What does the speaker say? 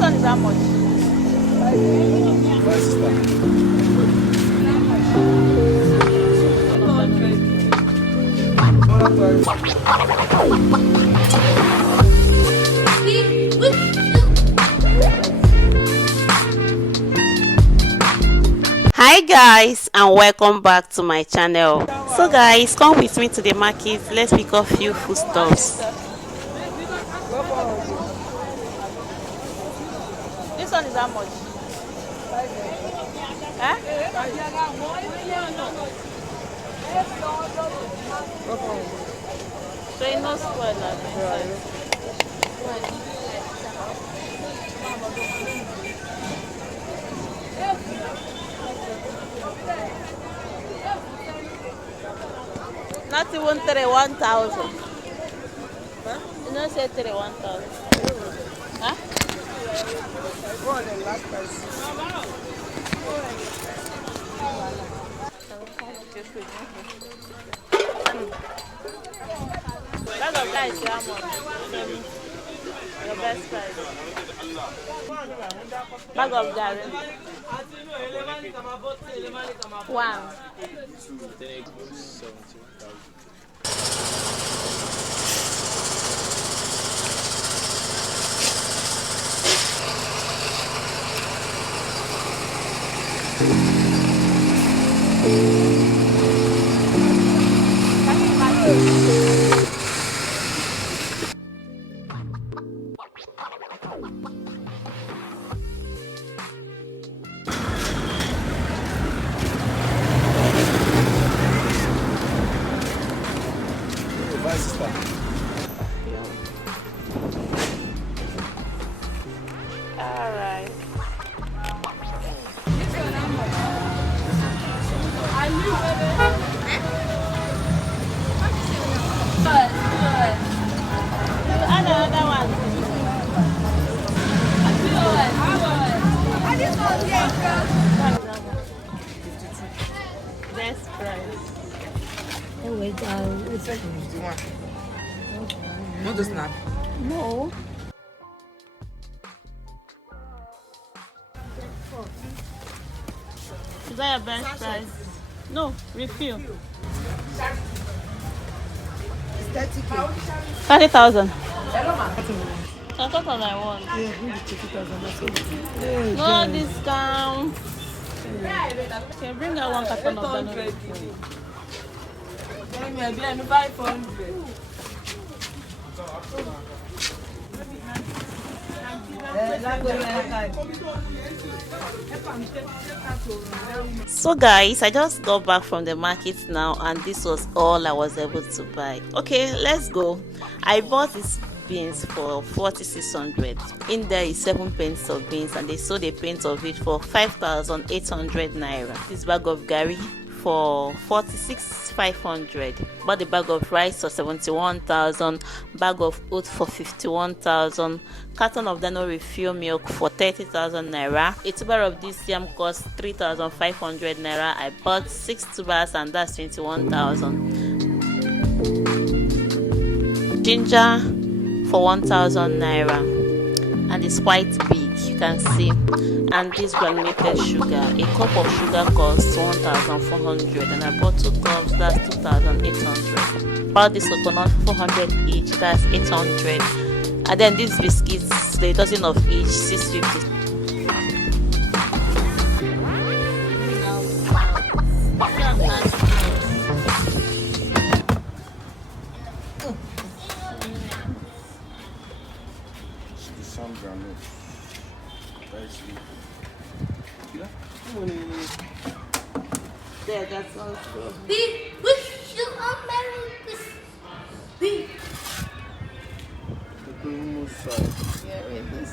one is how much? Hi guys, and welcome back to my channel. So guys, come with me to the market. Let's pick up few foodstuffs. This one is how much? Huh? So it no spoil not even 1,000. Huh? You don't say 1,000. Huh? Bag of rice, how much? Your best price. Bag of garri. One. Alright. Add another one. Best price. Oh wait, it's like 51. Want to snap? No. Is that your best price? No, refill. It's 30K. 30,000. I thought I want. Yeah, bring the 30,000. That's all. No discount. Okay, bring that one carton of banana. Maybe 500. So guys, I just got back from the market now, and this was all I was able to buy. Okay, let's go. I bought these beans for 4,600. In there is 7 pints of beans, and they sold a pint of it for 5,800 naira. This bag of garri for 46,500. Bought the bag of rice for 71,000, bag of oats for 51,000, carton of Dano refill milk for 30,000 naira. A tuber of this yam cost 3,500 naira. I bought 6 tubers, and that's 21,000. Ginger for 1,000 naira, and it's quite big, you can see. And this granulated sugar, a cup of sugar costs 1,400, and I bought 2 cups, that's 2,800. Bought this coconut 400 each, that's 800. And then these biscuits, the dozen of each, 650. Yeah, that sounds good. We wish you a Merry Christmas. Yeah, with this.